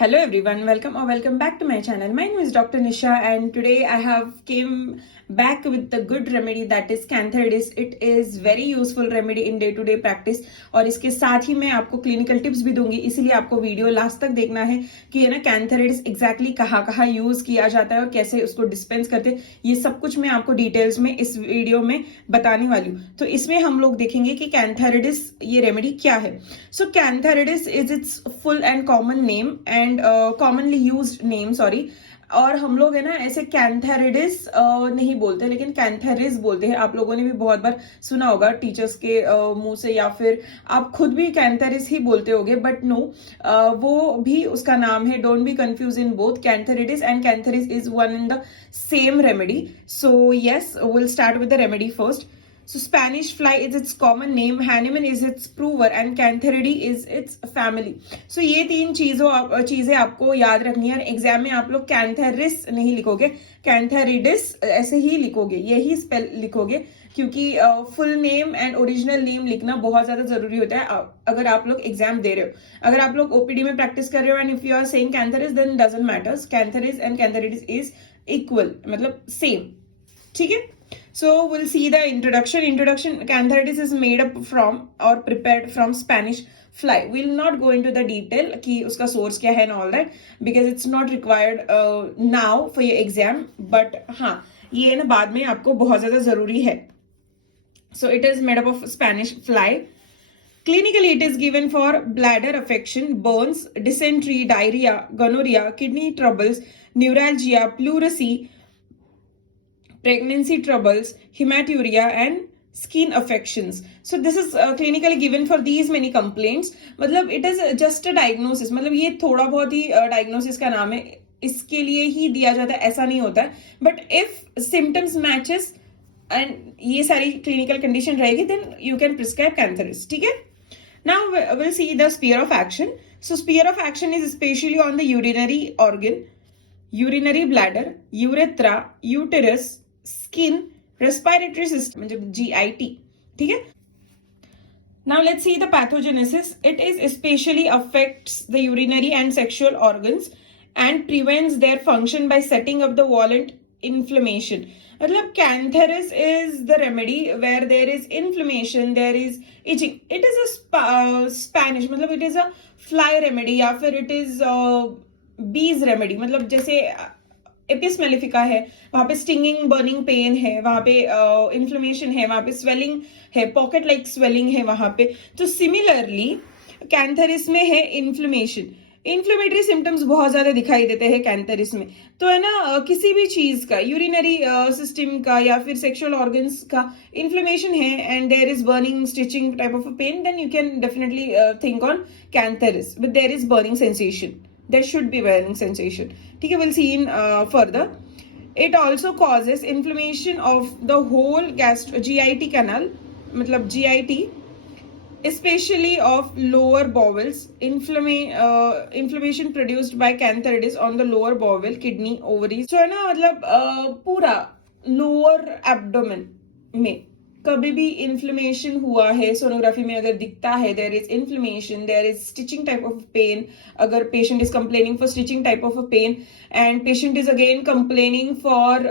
Hello everyone, welcome or welcome back to my channel. My name is Dr. Nisha and today I have came back with the good remedy that is Cantharides. It is very useful remedy in day to day practice और इसके साथ ही मैं आपको clinical tips भी दूंगी, इसीलिए आपको video last तक देखना है कि ये ना कैंथरिड्स एग्जैक्टली कहाँ कहाँ यूज किया जाता है और कैसे उसको डिस्पेंस करते हैं। ये सब कुछ मैं आपको डिटेल्स में इस वीडियो में बताने वाली हूँ। तो इसमें हम लोग देखेंगे कि कैंथरिड्स ये रेमेडी क्या है। So cantharides is its full and common name and commonly used name, sorry. और हम लोग है ना ऐसे कैंथरिडिस नहीं बोलते, लेकिन कैंथरिस बोलते हैं। आप लोगों ने भी बहुत बार सुना होगा टीचर्स के मुंह से, या फिर आप खुद भी कैंथरिस ही बोलते होगे, बट नो, वो भी उसका नाम है। Don't be confuse in both. Cantharidis and cantharis is one in the same remedy. So yes, will start with the remedy first. So Spanish fly is its common name, Hahnemann is its prover and Cantharidae is its family. So ये तीन चीजें आपको याद रखनी है। Exam में आप लोग कैंथरिस नहीं लिखोगे, कैंथरिडिस ऐसे ही लिखोगे, यही स्पेल लिखोगे, क्योंकि full name and original name लिखना बहुत ज्यादा जरूरी होता है अगर आप लोग एग्जाम दे रहे हो। अगर आप लोग ओपीडी में प्रैक्टिस कर रहे हो and if you are saying cantharis then doesn't matters, cantharis and cantharidis is equal, मतलब सेम, ठीक है। So we'll see the introduction. Cantharides is made up from or prepared from Spanish fly. We'll not go into the detail कि उसका source क्या है and all that because it's not required now for your exam. But हाँ, ये ना बाद में आपको बहुत ज़्यादा ज़रूरी है. So it is made up of Spanish fly. Clinically, it is given for bladder affection, burns, dysentery, diarrhea, gonorrhea, kidney troubles, neuralgia, pleurisy, pregnancy troubles, hematuria and skin affections. So this is clinically given for these many complaints. मतलब it is just a diagnosis, मतलब ये थोड़ा बहुत ही diagnosis का नाम है, इसके लिए ही दिया जाता है, ऐसा नहीं होता है. But if symptoms matches and ये सारी clinical condition रहेगी, then you can prescribe Cantharides, ठीक है. Now we'll see the sphere of action. So sphere of action is especially on the urinary organ, urinary bladder, urethra, uterus, skin, respiratory system, म्हणजे GIT, ठीक है. Now let's see the pathogenesis. It is especially affects the urinary and sexual organs and prevents their function by setting up the violent inflammation. मतलब Cantharides is the remedy where there is inflammation, there is itching. It is a Spanish, मतलब it is a fly remedy या फिर it is bees remedy. मतलब जैसे Apis mellifica है, वहां पे stinging burning pain है, वहां पे इन्फ्लेमेशन है, वहां पे स्वेलिंग है, पॉकेट लाइक स्वेलिंग है वहां पे. तो सिमिलरली कैंथरिस में है इन्फ्लेमेशन. इन्फ्लेमेटरी सिम्टम्स बहुत ज्यादा दिखाई देते हैं कैंथरिस में. तो है ना, किसी भी चीज का, यूरिनरी सिस्टम का या फिर सेक्सुअल ऑर्गन्स का इन्फ्लेमेशन है and there is burning, stitching type of pain, then you can definitely think on Cantharis. But there is burning sensation, there should be burning sensation, ठीक है. We'll see in further. It also causes inflammation of the whole GIT canal, मतलब GIT, especially of lower bowels. Inflammation produced by Cantharides on the lower bowel, kidney, ovaries. So है ना, मतलब पूरा lower abdomen में कभी भी inflammation हुआ है, सोनोग्राफी में अगर दिखता है, there is inflammation, there is stitching type of pain, अगर patient is complaining for stitching type of pain and patient is again complaining for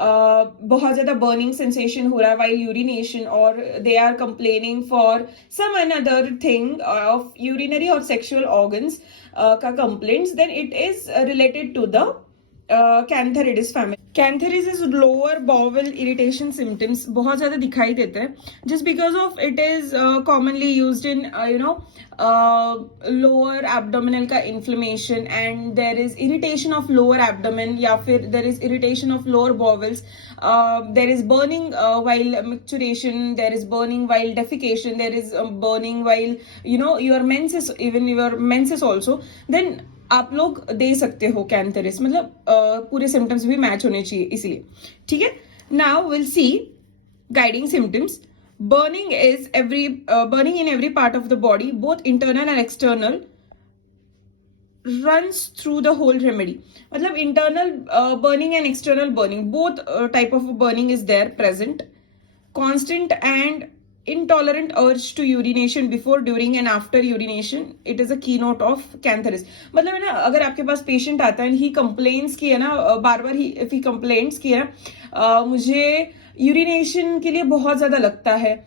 बहुत ज्यादा बर्निंग सेंसेशन हो रहा है वाइल यूरिनेशन, और they are complaining for some another thing of urinary और sexual organs का complaints, then it is related to the Cantharides family. Cantharides is lower bowel irritation symptoms बहुत ज़्यादा दिखाई देते हैं, just because of it is commonly used in lower abdominal का inflammation and there is irritation of lower abdomen या फिर there is irritation of lower bowels. There is burning while micturition, there is burning while defecation, there is burning while your menses, even your menses also. Then आप लोग दे सकते हो cantharis, मतलब पूरे symptoms भी match होने चाहिए इसलिए, ठीक है. Now will see guiding symptoms. Burning in every part of the body, both internal and external, runs through the whole remedy. मतलब internal burning and external burning, both type of burning is there present. Constant and intolerant urge to urination before, during and after urination, it is a keynote of cancerous. मतलब है ना, अगर आपके पास patient आता है, ही complains की है ना, बार बार ही इफ ही कंप्लेन्स की है ना, मुझे यूरिनेशन के लिए बहुत ज्यादा लगता है,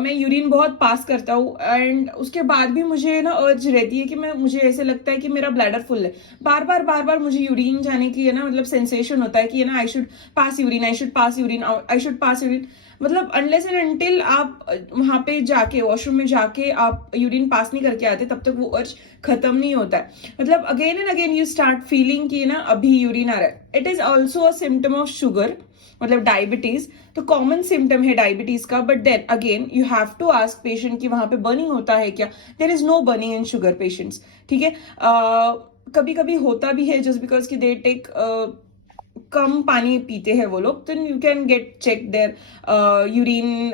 मैं यूरिन बहुत पास करता हूँ, एंड उसके बाद भी मुझे ना अर्ज रहती है कि मुझे ऐसे लगता है कि मेरा ब्लैडर फुल है, बार बार मुझे यूरिन जाने की है ना, मतलब सेंसेशन होता है कि है ना, I should pass urine, I should pass urine, I should pass urine. मतलब अनलेस एंड अनटिल आप वहां पे जाके, वॉशरूम में जाके आप यूरिन पास नहीं करके आते, तब तक वो अर्ज खत्म नहीं होता है। मतलब again and again you start feeling कि ना अभी यूरिन आ रहा है। It is also a symptom of sugar, मतलब डायबिटीज, तो कॉमन सिम्टम है डायबिटीज का। But then again you have to ask patient कि वहां पे बर्निंग होता है क्या। There is no burning in sugar patients, ठीक है। कभी कभी होता भी है जस्ट बिकॉज कि दे टेक कम पानी पीते हैं वो लोग, तो you can get check their urine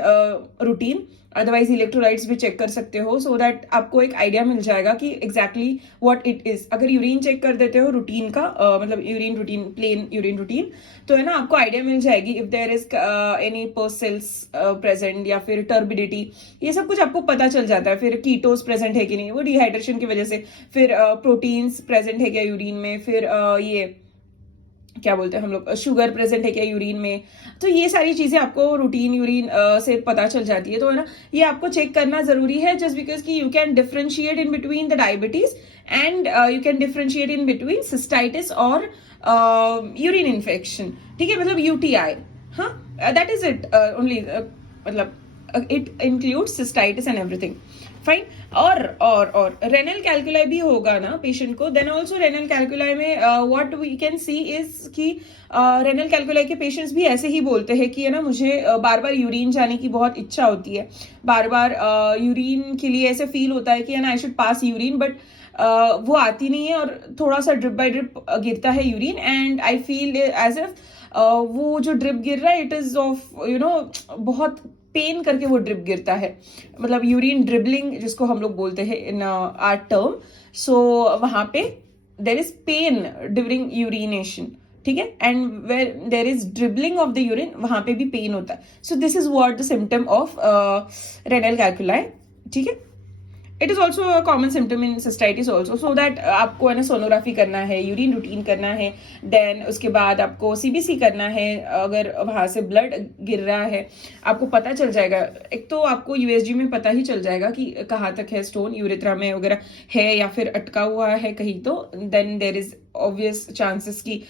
routine, otherwise electrolytes भी चेक कर सकते हो, सो दैट आपको एक आइडिया मिल जाएगा कि एग्जैक्टली व्हाट इट इज। अगर यूरिन चेक कर देते हो रूटीन का, मतलब urine routine, plain urine routine, तो है ना आपको आइडिया मिल जाएगी if there is any pus cells present या फिर टर्बिडिटी, ये सब कुछ आपको पता चल जाता है। फिर कीटोस प्रेजेंट है कि नहीं, वो डिहाइड्रेशन की वजह से, फिर प्रोटीन्स प्रेजेंट है क्या यूरिन में, फिर ये क्या बोलते हैं हम लोग, शुगर प्रेजेंट है क्या यूरिन में, तो ये सारी चीजें आपको रूटीन यूरिन से पता चल जाती है। तो है ना, ये आपको चेक करना जरूरी है, जस्ट बिकॉज कि you can differentiate in between the diabetes and you can differentiate in between cystitis और यूरिन इन्फेक्शन, ठीक है, मतलब यूटीआई। हाँ, दैट इज इट ओनली, मतलब it includes cystitis and everything, fine. और रेनल कैलकुलाई भी होगा ना पेशेंट को, देन ऑल्सो रेनल कैलकुलाई में what we can see is कि रेनल कैलकुलाई के पेशेंट्स भी ऐसे ही बोलते हैं कि है ना, मुझे बार बार यूरिन जाने की बहुत इच्छा होती है, बार बार यूरिन के लिए ऐसे फील होता है कि है ना, I should pass urine, but वो आती नहीं है, और थोड़ा सा ड्रिप बाय ड्रिप गिरता है urine, and I feel as if वो जो ड्रिप गिर रहा है, it is of you know, बहुत पेन करके वो ड्रिप गिरता है, मतलब यूरिन ड्रिबलिंग जिसको हम लोग बोलते हैं इन आर टर्म। सो वहां पे there is pain during urination, ठीक है, and where there is dribbling of the urine, वहां पे भी पेन होता है। So this is what the symptom of renal calculi, ठीक है। It is also a common symptom in cystitis also, so that आपको है ना सोनोग्राफी करना है, यूरिन रूटीन करना है, देन उसके बाद आपको सीबीसी करना है, अगर वहां से ब्लड गिर रहा है आपको पता चल जाएगा। एक तो आपको यूएसजी में पता ही चल जाएगा कि कहाँ तक है स्टोन, यूरेथ्रा में वगैरह है या फिर अटका हुआ है कहीं, तो then there is obvious chances कि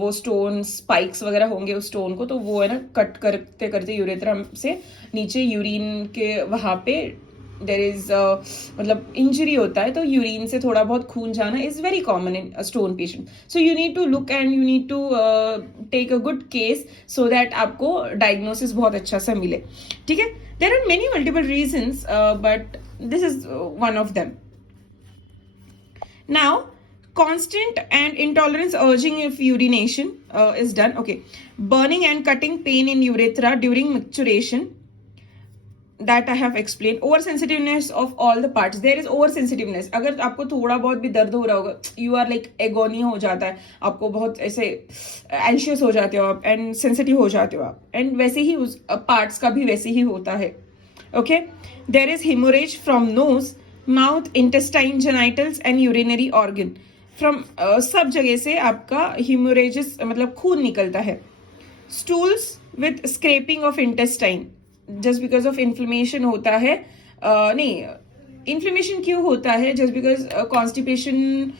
वो स्टोन स्पाइक्स वगैरह होंगे उस स्टोन को, तो वो है ना कट करते करते यूरेथ्रा से नीचे यूरिन के वहां पे देर इज मतलब इंजरी होता है, तो यूरिन से थोड़ा बहुत खून जाना is very common in stone patient. So you need to look and you need to take a good case so that आपको डायग्नोसिस बहुत अच्छा सा मिले, ठीक है। There are many multiple reasons but this is one of them. Now constant and intolerance urging if urination is done, okay, burning and cutting pain in urethra during maturation, that I have explained. Oversensitiveness of all the parts, there is oversensitiveness, अगर आपको थोड़ा बहुत भी दर्द हो रहा होगा, you are like agony हो जाता है, आपको बहुत ऐसे एंशियस हो जाते हो आप, एंड सेंसिटिव हो जाते हो आप, एंड वैसे ही उस पार्ट्स का भी वैसे ही होता है, okay. There is haemorrhage from nose, mouth, intestine, genitals and urinary organ, from सब जगह से आपका हीमोरेजेस मतलब खून निकलता है। Stools with scraping of intestine, just because of inflammation होता है, नहीं, इन्फ्लेमेशन क्यों होता है, जस्ट बिकॉज कॉन्स्टिपेशन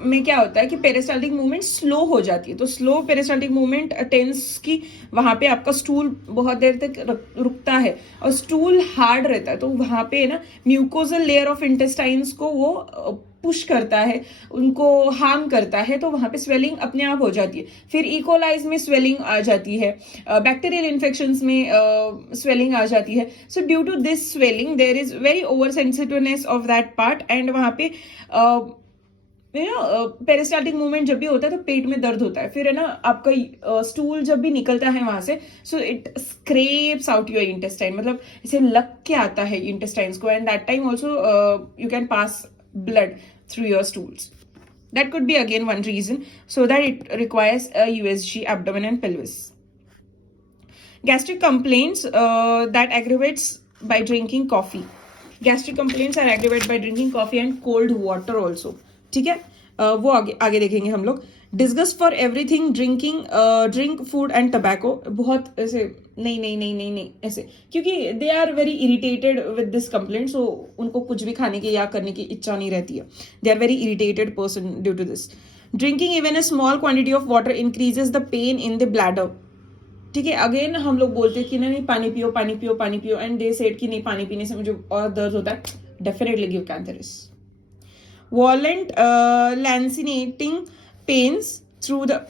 में क्या होता है कि पेरिस्टाल्टिक मूवमेंट स्लो हो जाती है, तो स्लो पेरिस्टाल्टिक मूवमेंट टेंस की वहां पे आपका स्टूल बहुत देर तक रुकता है, और स्टूल हार्ड रहता है, तो वहां पे ना म्यूकोजल लेयर ऑफ इंटेस्टाइन्स को वो पुश करता है, उनको हार्म करता है, तो वहां पे स्वेलिंग अपने आप हो जाती है। फिर इकोलाइज में स्वेलिंग आ जाती है, बैक्टीरियल इन्फेक्शंस में स्वेलिंग आ जाती है। So due to this swelling there is very over sensitiveness of that part, and वहां पे पेरिस्टाल्टिक मूवमेंट जब भी होता है तो पेट में दर्द होता है, फिर है ना आपका स्टूल जब भी निकलता है वहां से, so it scrapes out your intestine, मतलब इसे लग के आता है इंटेस्टाइन्स को, and that time also you can pass blood through your stools. That could be again one reason, so that it requires a USG, abdomen and pelvis. Gastric complaints that aggravates by drinking coffee. Gastric complaints are aggravated by drinking coffee and cold water also. ठीक है, वो आगे आगे देखेंगे हम लोग. Disgust for everything, drink food and tobacco. बहुत ऐसे नहीं नहीं नहीं नहीं नहीं ऐसे, क्योंकि they are very irritated with this complaint, so उनको कुछ भी खाने की या करने की इच्छा नहीं रहती है. They are very irritated person due to this. Drinking even a small quantity of water increases the pain in the bladder. ठीक है, अगेन हम लोग बोलते हैं कि नहीं पानी पियो पानी पियो पानी पियो, एंड दे सेड कि नहीं पानी पीने से मुझे और दर्द होता है. Definitely give cantharis. Violent lancinating pains through the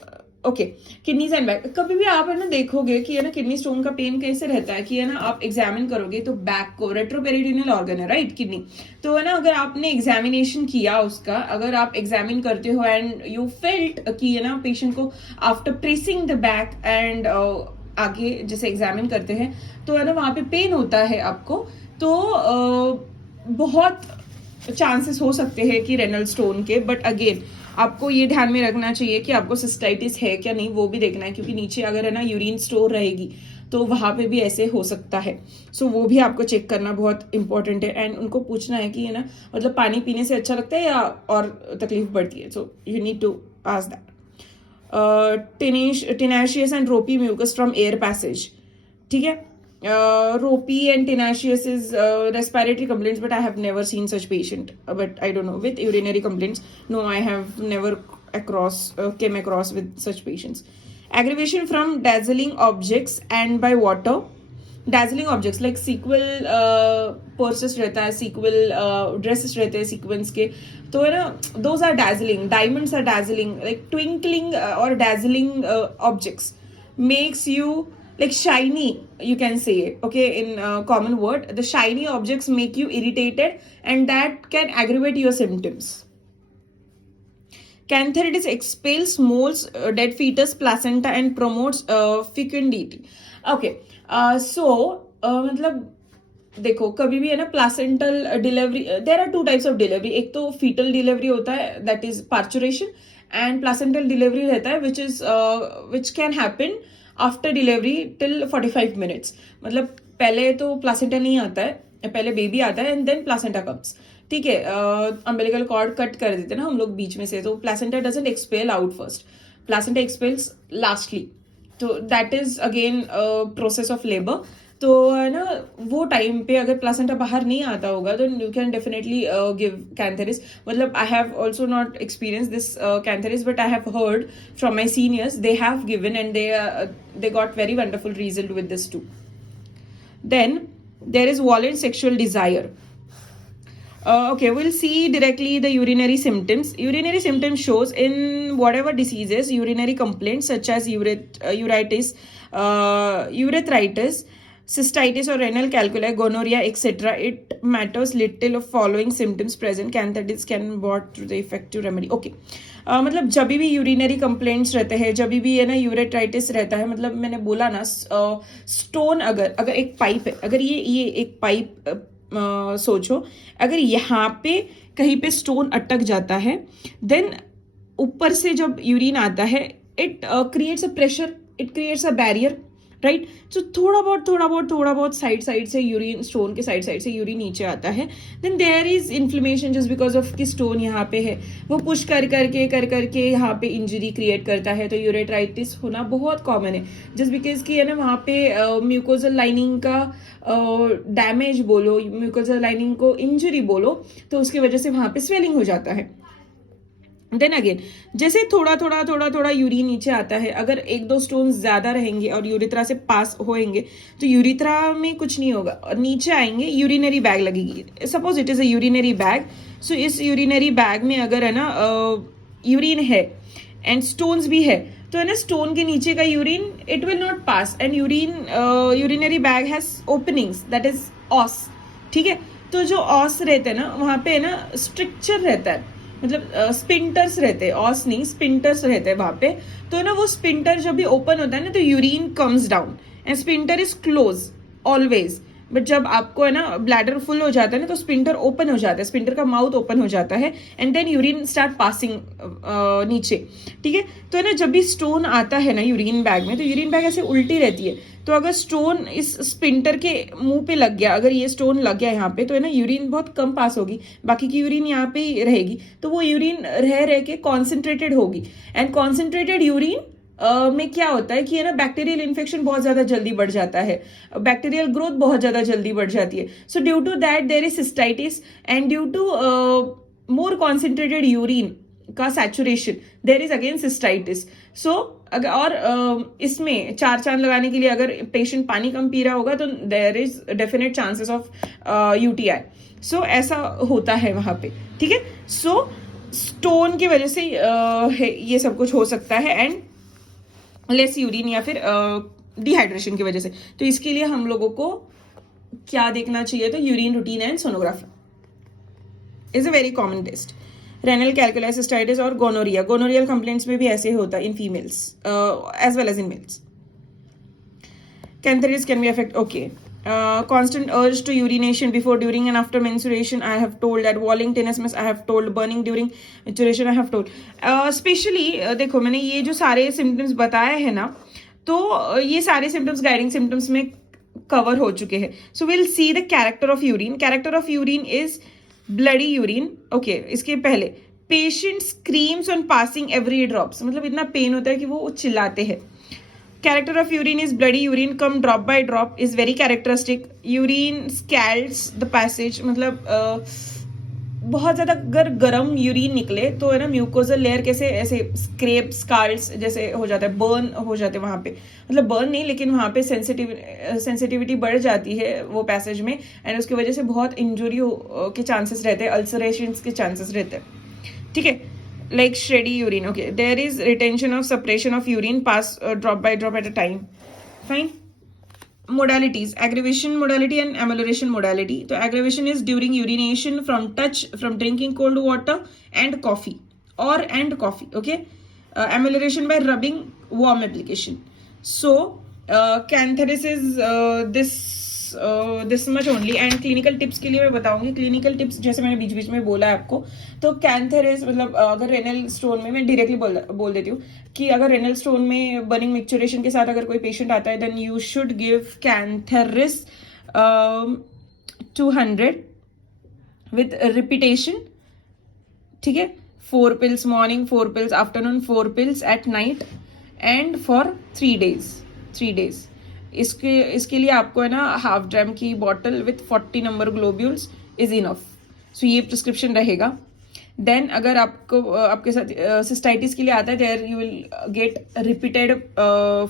okay kidneys and back. कभी भी आप है ना देखोगे कि है ना किडनी स्टोन का पेन कैसे रहता है कि है ना आप एग्जामिन करोगे तो बैक को, रेट्रोपेरिटोनियल ऑर्गन है राइट किडनी, तो है ना अगर आपने एग्जामिनेशन किया उसका, अगर आप एग्जामिन करते हो एंड यू फेल्ट कि है ना पेशेंट को after pressing the back and आगे जैसे एग्जामिन करते हैं तो है ना वहां पे पेन होता है आपको, तो बहुत चांसेस हो सकते हैं कि रेनल स्टोन के. बट अगेन आपको ये ध्यान में रखना चाहिए कि आपको सिस्टाइटिस है क्या नहीं, वो भी देखना है, क्योंकि नीचे अगर है ना यूरिन स्टोर रहेगी तो वहां पे भी ऐसे हो सकता है. सो वो भी आपको चेक करना बहुत इंपॉर्टेंट है. एंड उनको पूछना है कि है ना मतलब पानी पीने से अच्छा लगता है या और तकलीफ बढ़ती है. So you need to ask that. tenacious and ropey mucus from air passage. ठीक है, ropey and tenacious is respiratory complaints, but I have never seen such patient. But I don't know with urinary complaints. No, I have never came across with such patients. Aggravation from dazzling objects and by water. Dazzling objects like sequel purses रहता है, sequel dresses रहते हैं sequence के, तो है ना those are dazzling. Diamonds are dazzling, like twinkling or dazzling objects makes you like shiny, you can say, okay, in common word. The shiny objects make you irritated and that can aggravate your symptoms. Cantharitis expels moles, dead fetus, placenta and promotes fecundity. Okay, so मतलब देखो कभी भी है ना placental delivery, there are two types of delivery. एक तो foetal delivery होता है that is parturition, and placental delivery रहता है which can happen after delivery till 45 minutes. मतलब पहले तो प्लासेंटा नहीं आता है, पहले बेबी आता है एंड देन प्लासेंटा कम्स. ठीक है, अम्बिलिकल कॉर्ड कट कर देते हैं ना हम लोग बीच में से, तो placenta doesn't expel out first, placenta expels lastly. तो that is again process of labour. तो है ना वो टाइम पे अगर प्लासेंटा बाहर नहीं आता होगा तो you can definitely give cantharis. मतलब I have also not experience this cantharis, but I have heard from my seniors they have given and they got very wonderful result with this too. Then there is violent sexual desire. Okay, we'll see directly the urinary symptoms. Urinary symptoms shows in whatever diseases, urinary complaints such as urethritis, cystitis or renal calculi, gonorrhea, etc. It matters little of following symptoms present. Cantharitis can be brought to the effective remedy. Okay, मतलब जब भी urinary complaints रहते हैं, जब भी है ना यूरेट्राइटिस रहता है, मतलब मैंने बोला ना स्टोन, अगर एक पाइप है, अगर ये एक पाइप सोचो, अगर यहाँ पे कहीं पे स्टोन अटक जाता है, देन ऊपर से जब यूरिन आता है it creates a pressure, it creates a barrier, right. So थोड़ा बहुत साइड से यूरिन, स्टोन के साइड से यूरिन नीचे आता है, then there is inflammation just because of कि स्टोन यहाँ पे है, वो पुश कर करके यहाँ पे इंजरी क्रिएट करता है. तो यूरेट्राइटिस होना बहुत कॉमन है जस्ट बिकॉज कि है ना वहाँ पे म्यूकोजल लाइनिंग का डैमेज बोलो, म्यूकोजल लाइनिंग को इंजरी बोलो, तो उसकी वजह से वहाँ पे स्वेलिंग हो जाता है. देन अगेन जैसे थोड़ा यूरिन नीचे आता है, अगर एक दो स्टोन ज्यादा रहेंगे और यूरिथ्रा से पास होएंगे तो यूरिथ्रा में कुछ नहीं होगा, और नीचे आएंगे यूरिनरी बैग लगेगी. Suppose it is a urinary bag, so इस यूरिनरी बैग में अगर है ना यूरिन है एंड स्टोन्स भी है, तो है ना स्टोन के नीचे का urine it will not pass, and urinary bag has openings that is os. ठीक है, तो जो ऑस रहते हैं ना वहां पे है ना स्ट्रक्चर रहता है, मतलब स्पिंटर्स रहते हैं, ऑस नहीं स्पिंटर्स रहते हैं वहां पे. तो ना वो स्पिंटर जब भी ओपन होता है ना तो urine comes down and sphincter is close always. But जब आपको है ना ब्लैडर फुल हो जाता है ना तो स्पिंटर ओपन हो जाता है, स्पिंटर का माउथ ओपन हो जाता है and then urine start passing नीचे, ठीक है। तो है ना जब भी स्टोन आता है ना यूरिन बैग में, तो यूरिन बैग ऐसे उल्टी रहती है, तो अगर स्टोन इस स्पिंटर के मुंह पे लग गया, अगर ये स्टोन लग गया यहाँ पे, तो है ना यूरिन बहुत कम पास होगी, बाकी की यूरिन यहाँ पे ही रहेगी, तो वो यूरिन रह रह के कॉन्सेंट्रेटेड होगी एंड कॉन्सेंट्रेटेड यूरिन में क्या होता है कि है ना बैक्टीरियल इन्फेक्शन बहुत ज्यादा जल्दी बढ़ जाता है, बैक्टीरियल ग्रोथ बहुत ज्यादा जल्दी बढ़ जाती है। So due to that there is cystitis and due to more concentrated urine का saturation there is again cystitis. So अगर और इसमें चार चांद लगाने के लिए अगर पेशेंट पानी कम पी रहा होगा तो there is definite chances of UTI. So ऐसा होता है वहां पे, ठीक है। सो स्टोन की वजह से ये सब कुछ हो सकता है एंड लेस यूरिन या फिर डिहाइड्रेशन की वजह से। तो इसके लिए हम लोगों को क्या देखना चाहिए, तो urine routine and sonography is a very common test. Renal calculi cystitis और गोनोरिया, गोनोरियल कंप्लेंट्स में भी ऐसे होता है in females as well as in males. Cantharis can be affect, okay. Constant urge to urination before, during and after menstruation, I have told that. Walling, tenesmus, I have told. Burning during menstruation, I have told. Especially देखो मैंने ये जो सारे symptoms बताए हैं ना, तो ये सारे symptoms गाइडिंग symptoms में कवर हो चुके हैं। So we'll see the character of urine. Character of urine is bloody urine. Okay, इसके पहले patient screams on passing every drops, मतलब इतना पेन होता है कि वो चिल्लाते हैं। Character of urine is bloody urine come drop by drop is very characteristic. Urine scalds the passage, मतलब बहुत ज्यादा अगर गर्म यूरिन निकले तो है ना म्यूकोजल लेयर कैसे ऐसे स्क्रेप स्कार्स जैसे हो जाता है, बर्न हो जाते हैं वहां पे, मतलब बर्न नहीं लेकिन वहां पे सेंसिटिविटी बढ़ जाती है वो पैसेज में एंड उसकी वजह से बहुत इंजुरी के चांसेस रहते हैं, अल्सरेशन के चांसेस रहते हैं, ठीक है। Like shreddy urine, okay. There is retention of suppression of urine pass drop by drop at a time. Fine. Modalities: aggravation modality and amelioration modality. So aggravation is during urination from touch, from drinking cold water and coffee, and coffee. Okay. Amelioration by rubbing, warm application. So cantheris is this much only. And clinical tips के लिए मैं बताऊंगी, clinical tips जैसे मैंने बीच बीच में बोला है आपको। तो कैंथेरिस मतलब अगर रेनल स्टोन में, मैं डायरेक्टली बोल देती हूँ कि अगर रेनल स्टोन में बर्निंग मिक्सचरेशन के साथ अगर कोई पेशेंट आता है then you should give cantharis 200 with repetition, ठीक है। 4 pills morning, 4 pills afternoon, 4 pills at night and for 3 days। इसके लिए आपको है ना हाफ ड्राम की bottle with 40 number globules is enough. So ये प्रिस्क्रिप्शन रहेगा। देन अगर आपके साथ सिस्टाइटिस के लिए आता है there you will get repeated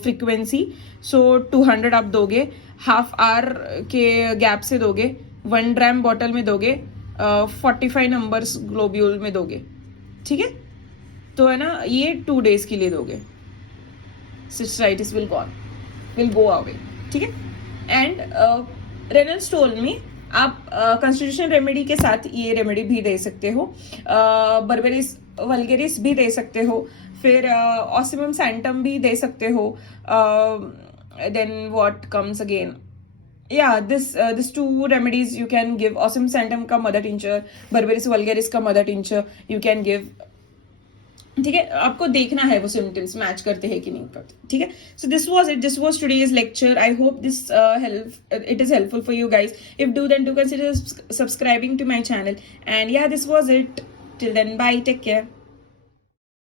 frequency. So 200 आप दोगे, हाफ आवर के गैप से दोगे, 1 ड्राम बॉटल में दोगे, 45 नंबर्स ग्लोब्यूल में दोगे, ठीक है। तो है ना ये 2 days के लिए दोगे, सिस्टाइटिस विल गो अवे, ठीक है। एंड रेनल स्टोन में आप कंस्टिट्यूशन रेमेडी के साथ ये रेमेडी भी दे सकते हो, बर्बेरिस वल्गेरिस भी दे सकते हो, फिर ऑसिमम सैंटम भी दे सकते हो। Then what comes again, yeah, this 2 remedies you can give. Osmium santum का mother tincture, Berberis vulgaris का mother tincture you can give, ठीक है। आपको देखना है वो सिम्टम्स मैच करते हैं कि नहीं करते, ठीक है। So this was today's lecture. I hope this it is helpful for you guys. If do, then do consider subscribing to my channel. And yeah, this was it. Till then, bye, take care.